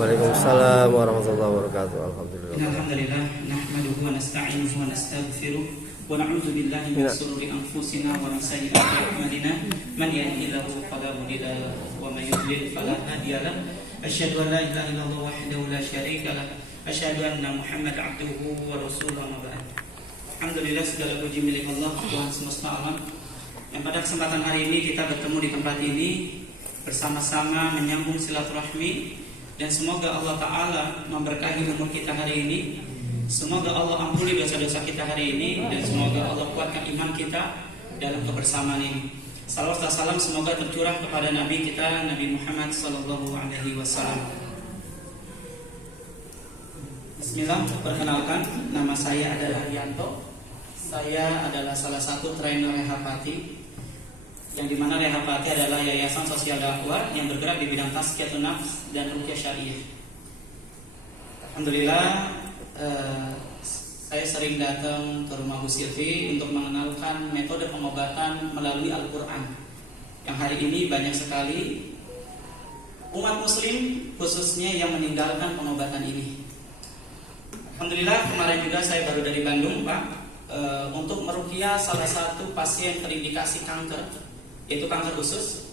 Waalaikumsalam warahmatullahi wabarakatuh. Alhamdulillah. Alhamdulillah nahmaduhu wa nasta'inuhu wa nastaghfiruh wa na'udzu billahi min shururi anfusina wa min sayyiati a'malina man yahdihillahu fala mudilla lahu wa man yudlil fala hadiya lahu asyhadu an la ilaha illallah wahdahu la syarika lahu asyhadu anna Muhammadan abduhu wa rasuluhu amma ba'd. Alhamdulillah, segala puji milik Allah Tuhan semesta alam yang pada kesempatan hari ini kita bertemu di tempat ini bersama-sama menyambung silaturahmi. Dan semoga Allah Ta'ala memberkahi umur kita hari ini. Semoga Allah ampuni dosa-dosa kita hari ini. Dan semoga Allah kuatkan iman kita dalam kebersamaan ini. Salawat dan salam semoga tercurah kepada Nabi kita, Nabi Muhammad SAW. Bismillah, perkenalkan, nama saya adalah Rianto. Saya adalah salah satu trainer rehapati, yang dimana Rehapati adalah yayasan sosial dakwah yang bergerak di bidang tazkiyatun nafs dan ruqyah syariah. Alhamdulillah, saya sering datang ke rumah Bu Silvi untuk mengenalkan metode pengobatan melalui Al-Quran, yang hari ini banyak sekali umat muslim khususnya yang meninggalkan pengobatan ini. Alhamdulillah, kemarin juga saya baru dari Bandung, Pak, untuk meruqyah salah satu pasien terindikasi kanker, yaitu kanker usus.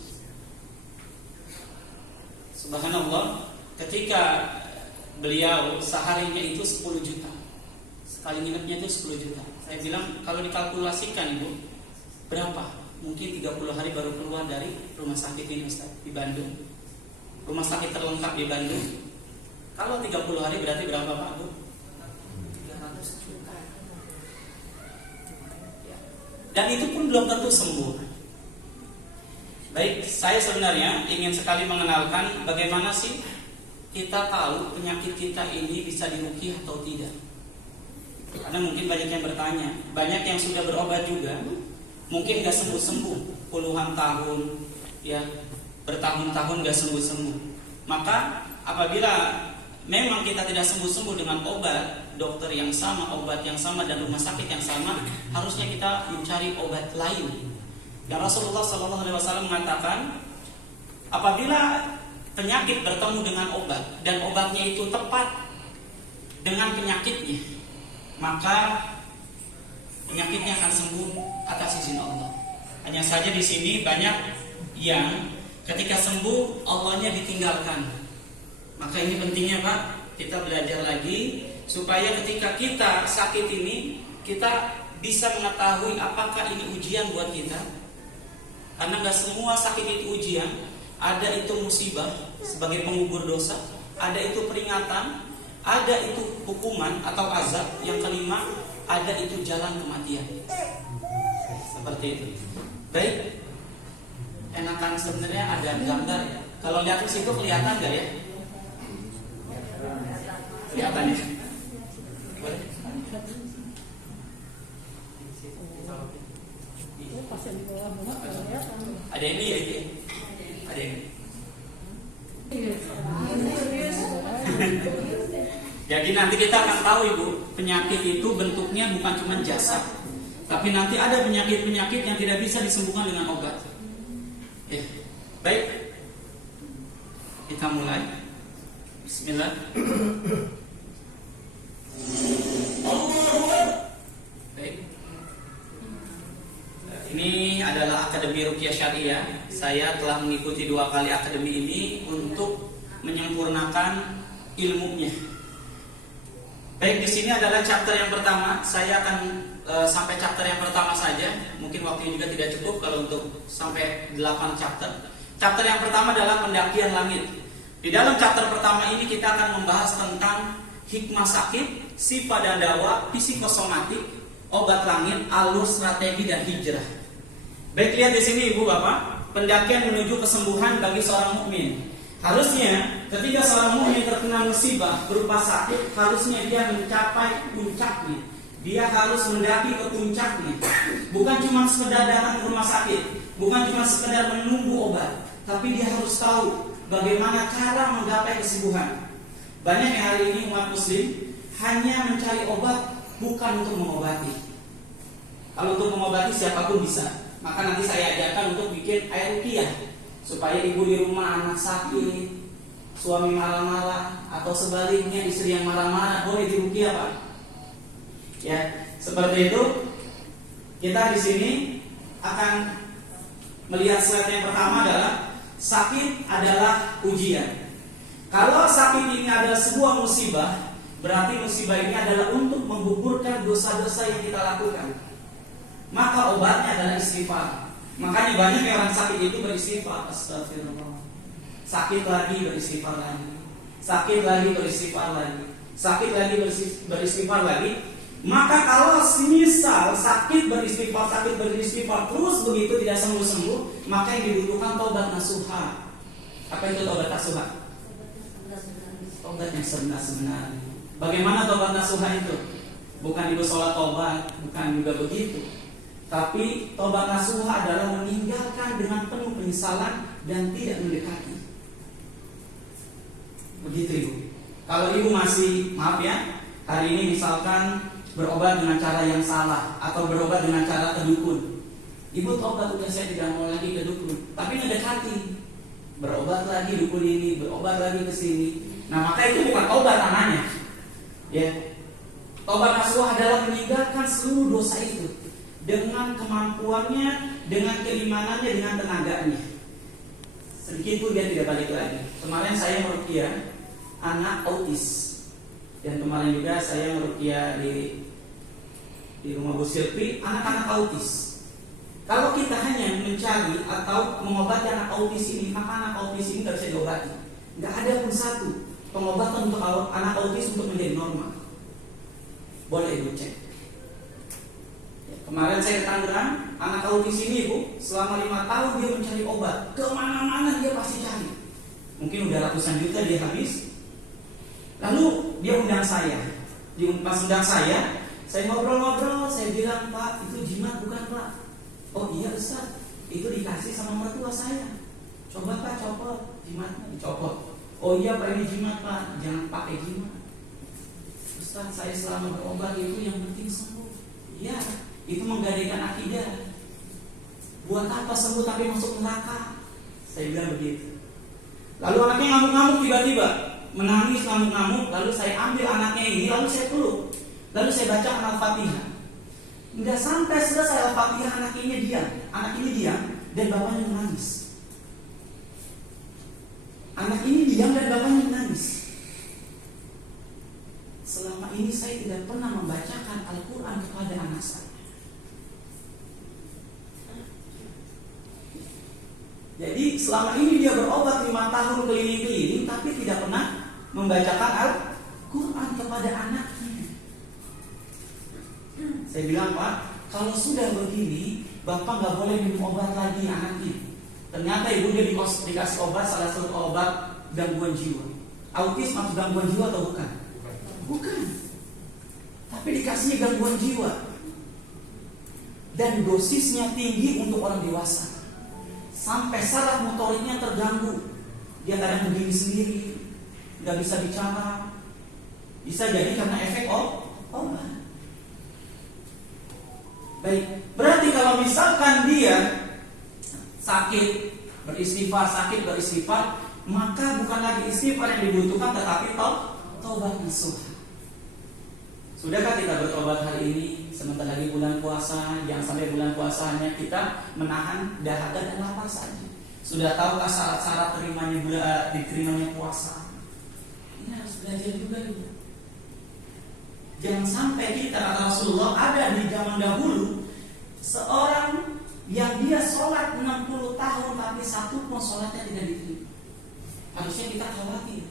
Subhanallah, ketika beliau seharinya itu 10 juta, sekali nginepnya itu 10 juta. Saya bilang, kalau dikalkulasikan Ibu, berapa? Mungkin 30 hari baru keluar dari rumah sakit ini Ustaz, di Bandung. Rumah sakit terlengkap di Bandung. Kalau 30 hari berarti berapa Pak Bu? 300 juta. Dan itu pun belum tentu sembuh. Baik, saya sebenarnya ingin sekali mengenalkan bagaimana sih kita tahu penyakit kita ini bisa diruqyah atau tidak. Karena mungkin banyak yang bertanya, banyak yang sudah berobat juga, mungkin gak sembuh-sembuh, puluhan tahun, ya, bertahun-tahun gak sembuh-sembuh. Maka apabila memang kita tidak sembuh-sembuh dengan obat dokter yang sama, obat yang sama, dan rumah sakit yang sama, harusnya kita mencari obat lain. Dan Rasulullah SAW mengatakan, apabila penyakit bertemu dengan obat dan obatnya itu tepat dengan penyakitnya, maka penyakitnya akan sembuh atas izin Allah. Hanya saja di sini banyak yang ketika sembuh Allahnya ditinggalkan. Maka ini pentingnya Pak, kita belajar lagi supaya ketika kita sakit ini kita bisa mengetahui apakah ini ujian buat kita. Karena gak semua sakit itu ujian. Ada itu musibah sebagai penggugur dosa, ada itu peringatan, ada itu hukuman atau azab. Yang kelima, ada itu jalan kematian. Seperti itu. Baik, enakan sebenarnya ada gambar ya. Kalau lihat di situ kelihatan gak ya? Kelihatan ya? Boleh? Ada ini ya, ada ini. Jadi nanti kita akan tahu Ibu, penyakit itu bentuknya bukan cuma jasad, tapi nanti ada penyakit-penyakit yang tidak bisa disembuhkan dengan obat. Baik, kita mulai. Bismillah. Ini adalah Akademi Ruqyah Syariah. Saya telah mengikuti 2 kali akademi ini untuk menyempurnakan ilmunya. Baik, di sini adalah chapter yang pertama. Saya akan sampai chapter yang pertama saja. Mungkin waktunya juga tidak cukup kalau untuk sampai 8 chapter. Chapter yang pertama adalah pendakian langit. Di dalam chapter pertama ini kita akan membahas tentang hikmah sakit, sifat dan dakwah, psikosomatik, obat langit, alur, strategi, dan hijrah. Baik, lihat di sini Ibu Bapak, pendakian menuju kesembuhan bagi seorang mukmin. Harusnya ketika seorang mukmin terkena musibah berupa sakit, harusnya dia mencapai puncaknya. Dia harus mendaki ke puncaknya. Bukan cuma sekedar datang ke rumah sakit, bukan cuma sekedar menunggu obat, tapi dia harus tahu bagaimana cara menggapai kesembuhan. Banyak yang hari ini umat muslim hanya mencari obat, bukan untuk mengobati. Kalau untuk mengobati siapapun bisa. Maka nanti saya ajarkan untuk bikin air ruqyah supaya ibu di rumah anak sakit, suami marah-marah atau sebaliknya istri yang marah-marah, boleh diruqyah Pak. Ya, seperti itu. Kita di sini akan melihat slide yang pertama adalah sakit adalah ujian. Kalau sakit ini adalah sebuah musibah, berarti musibah ini adalah untuk menggugurkan dosa-dosa yang kita lakukan. Maka obatnya adalah istighfar. Makanya banyak orang sakit itu beristighfar. Astagfirullah. Sakit lagi beristighfar lagi. Sakit lagi beristighfar lagi. Sakit lagi beristighfar lagi. Maka kalau misal sakit beristighfar terus begitu tidak sembuh-sembuh, maka yang dibutuhkan taubat nasuha. Apa itu taubat nasuha? Taubat yang sebenar-benarnya. Bagaimana taubat nasuha itu? Bukan ibu sholat taubat, bukan juga begitu. Tapi taubat nasuha adalah meninggalkan dengan penuh penyesalan dan tidak mendekati. Begitu ibu. Kalau ibu masih, maaf ya, hari ini misalkan berobat dengan cara yang salah atau berobat dengan cara ke dukun. Ibu taubat, udah saya tidak mau lagi ke dukun, tapi mendekati. Berobat lagi dukun ini, berobat lagi ke sini. Nah, maka itu bukan obat namanya. Ya. Taubat nasuha adalah meninggalkan seluruh dosa itu dengan kemampuannya, dengan keimanannya, dengan tenaganya. Sedikit pun dia tidak balik lagi. Kemarin saya meruqyah anak autis. Dan kemarin juga saya meruqyah di rumah Bu Silvi anak-anak autis. Kalau kita hanya mencari atau mengobati anak autis ini, maka anak autis ini tidak bisa diobati. Tidak ada pun satu pengobatan untuk anak autis untuk menjadi normal. Boleh ibu cek. Kemarin saya ke Tangerang, anak autis ini ibu selama 5 tahun dia mencari obat, kemana-mana dia pasti cari. Mungkin udah ratusan juta dia habis. Lalu dia undang saya. Pas undang saya ngobrol-ngobrol, saya bilang, Pak, itu jimat bukan Pak? Oh iya Ustaz, itu dikasih sama mertua saya. Coba Pak, copot jimatnya, dicopot. Oh iya Pak, ini jimat Pak, jangan pakai jimat. Ustaz, saya selama berobat itu yang penting sembuh. Iya, itu menggadaikan akidah. Buat apa sembuh tapi masuk neraka? Saya bilang begitu. Lalu anaknya ngamuk-ngamuk tiba-tiba, menangis ngamuk-ngamuk. Lalu saya ambil anaknya ini, lalu saya peluk. Lalu saya baca Al-Fatihah. Enggak sampai selesai Al-Fatihah, anak ini diam dan bapaknya menangis. Anak ini diam dan bapaknya menangis. Selama ini saya tidak pernah membacakan Al-Quran kepada anak saya. Jadi selama ini dia berobat 5 tahun keliling-keliling, tapi tidak pernah membacakan Al-Quran kepada anaknya. Saya bilang, Pak, kalau sudah begini, Bapak nggak boleh minum obat lagi anaknya. Ternyata ibu dia dikasih obat, salah satu obat gangguan jiwa. Autis masuk gangguan jiwa atau bukan? Bukan. Tapi dikasihnya gangguan jiwa. Dan dosisnya tinggi untuk orang dewasa. Sampai saraf motoriknya terganggu. Dia kadang berdiri sendiri, nggak bisa bicara. Bisa jadi karena efek obat. Baik, berarti kalau misalkan dia sakit beristighfar, maka bukan lagi istighfar yang dibutuhkan, tetapi taubat nasuha. Sudahkah kita bertobat hari ini? Sebentar lagi bulan puasa, jangan sampai bulan puasa hanya kita menahan dahaga dan lapar saja. Sudah tahukah syarat-syarat diterimanya puasa? Ini harus belajar juga dulu. Jangan sampai kita, kata Rasulullah, ada di zaman dahulu seorang yang dia sholat 60 tahun tapi satu pun sholatnya tidak diterima. Harusnya kita khawatir.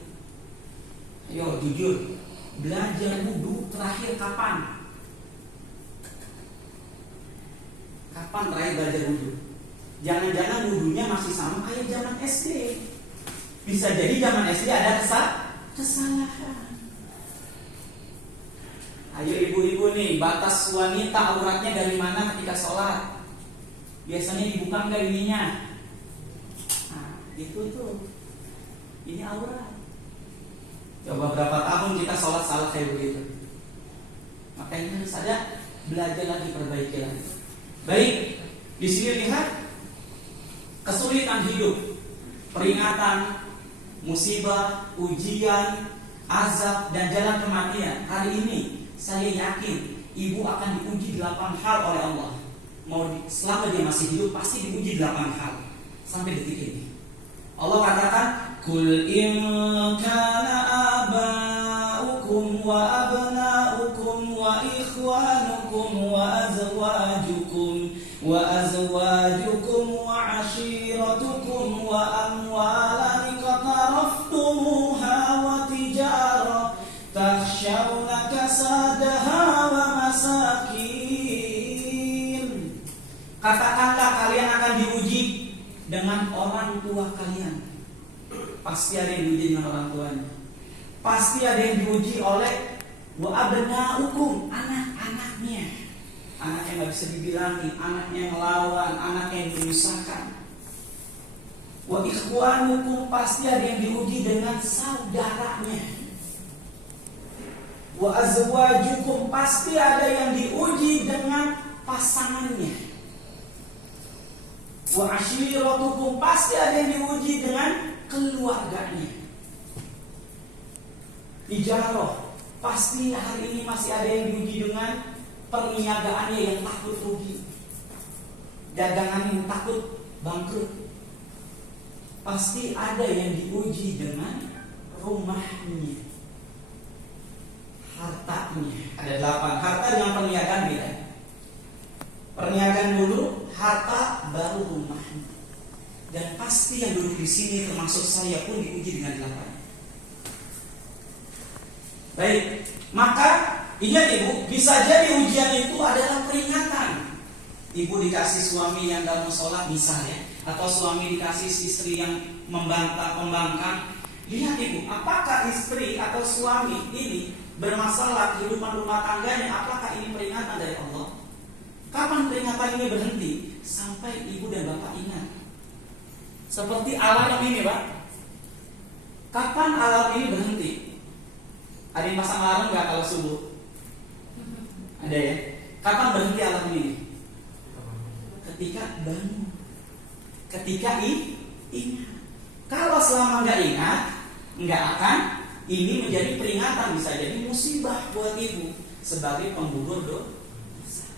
Ayo jujur, belajar wudu terakhir kapan? Kapan terakhir belajar wudu? Jangan-jangan wudunya masih sama kayak zaman SD. Bisa jadi zaman SD ada kesalahan. Ayo ibu-ibu nih, batas wanita auratnya dari mana ketika sholat? Biasanya dibuka nggak ininya? Nah, itu tuh. Ini aurat. Coba berapa tahun kita sholat salah kayak begitu? Makanya harus ada belajar lagi, perbaiki lagi. Baik, di sini lihat kesulitan hidup, peringatan musibah, ujian, azab, dan jalan kematian. Hari ini saya yakin ibu akan diuji 8 hal oleh Allah. Selama dia masih hidup pasti diuji 8 hal sampai detik ini. Allah katakan, "Qul in kana aba'ukum wa abna'ukum wa ikhwanukum wa azwajukum wa ashiratukum wa amwalan qataraftumuha wa tijarah takhshawna kasadaha wa masakin." Katakanlah kalian akan diuji dengan orang tua kalian. Pasti ada yang diuji dengan orang tuanya. Pasti ada yang diuji oleh wa abna'ukum, anak-anaknya. Anak yang gak bisa dibilangin, anaknya yang melawan, anak yang menyusahkan. Wa ikhwanukum, pasti ada yang diuji dengan saudaranya. Wa azwajukum, pasti ada yang diuji dengan pasangannya. Wa ashiratukum, pasti ada yang diuji dengan keluarganya. Tijarah, pasti hari ini masih ada yang diuji dengan perniagaannya yang takut rugi, dagangan yang takut bangkrut. Pasti ada yang diuji dengan rumahnya, hartanya. Ada 8. Harta dengan perniagaan beda. Perniagaan dulu, harta baru rumahnya. Dan pasti yang duduk di sini termasuk saya pun diuji dengan 8. Baik, maka ingat ibu, bisa jadi ujian itu adalah peringatan. Ibu dikasih suami yang gak mau sholat misalnya, atau suami dikasih istri yang membangkang. Lihat ibu, apakah istri atau suami ini bermasalah kehidupan rumah tangganya? Apakah ini peringatan dari Allah? Kapan peringatan ini berhenti? Sampai ibu dan bapak ingat. Seperti alarm ini, Pak. Kapan alarm ini berhenti? Ada yang pasang alarm nggak kalau subuh? Ada ya? Kapan berhenti alarm ini? Ketika bangun. Ketika ingat. Kalau selama nggak ingat, nggak akan. Ini menjadi peringatan, bisa jadi musibah buat ibu sebagai penggugur dosa.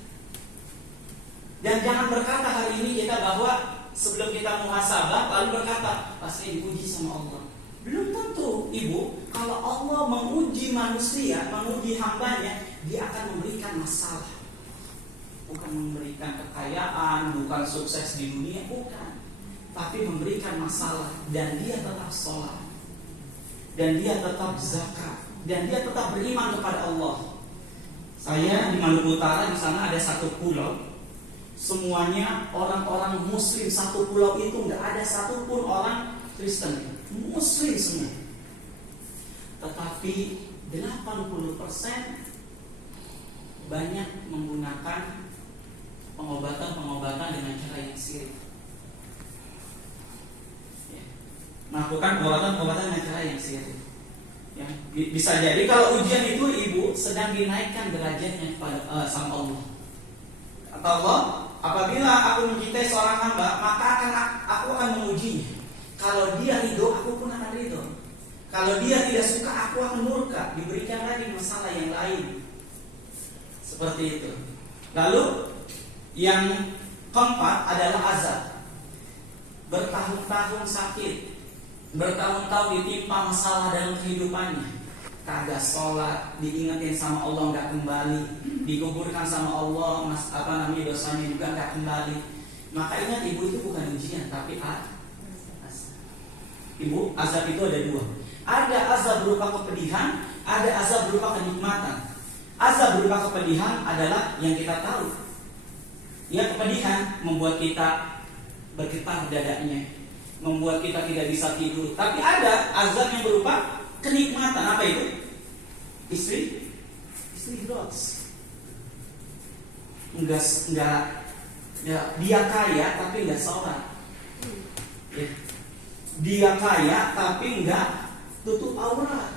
Dan jangan berkata hari ini kita bahwa sebelum kita muhasabah lalu berkata pasti diuji sama Allah. Belum tentu ibu. Kalau Allah menguji manusia, menguji hambanya, dia akan memberikan masalah. Bukan memberikan kekayaan, bukan sukses di dunia, bukan. Tapi memberikan masalah. Dan dia tetap sholat, dan dia tetap zakat, dan dia tetap beriman kepada Allah. Saya di Maluku Utara, di sana ada satu pulau. Semuanya orang-orang Muslim. Satu pulau itu nggak ada satupun orang Kristen, Muslim semua. Tetapi 80% banyak menggunakan pengobatan dengan cara yang syirik. Melakukan pengobatan dengan cara yang syirik. Ya, bisa jadi kalau ujian itu ibu sedang dinaikkan derajatnya kepada sama Allah. Kata Allah, apabila aku mencintai seorang hamba, maka aku akan mengujinya. Kalau dia ridho, aku pun akan ridho. Kalau dia tidak suka, aku akan murka. Diberikan lagi masalah yang lain. Seperti itu. Lalu yang keempat adalah azab. Bertahun-tahun sakit, bertahun-tahun ditimpa masalah dalam kehidupannya. Kagak sholat, diingetin sama Allah nggak kembali, dikuburkan sama Allah, dosanya juga nggak kembali. Maka ingat ibu, itu bukan ujian, tapi azab. Ibu, azab itu ada 2. Ada azab berupa kepedihan, ada azab berupa kenikmatan. Azab berupa kepedihan adalah yang kita tahu. Ya, kepedihan membuat kita bergetar dadanya, membuat kita tidak bisa tidur. Tapi ada azab yang berupa kenikmatan. Apa itu? Istri drugs. Enggak, dia kaya tapi enggak sholat. Ya. Dia kaya tapi enggak tutup aurat.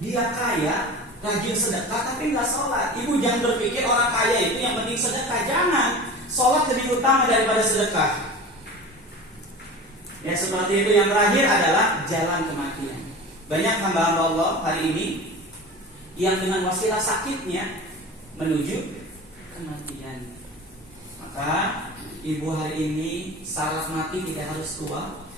Dia kaya, rajin sedekah tapi enggak sholat. Ibu jangan berpikir orang kaya itu yang penting sedekah. Jangan. Sholat lebih utama daripada sedekah. Ya seperti itu. Yang terakhir adalah jalan kematian. Banyak hamba-hamba Allah hari ini yang dengan wasilah sakitnya menuju kematian. Maka ibu hari ini syarat mati tidak harus tua,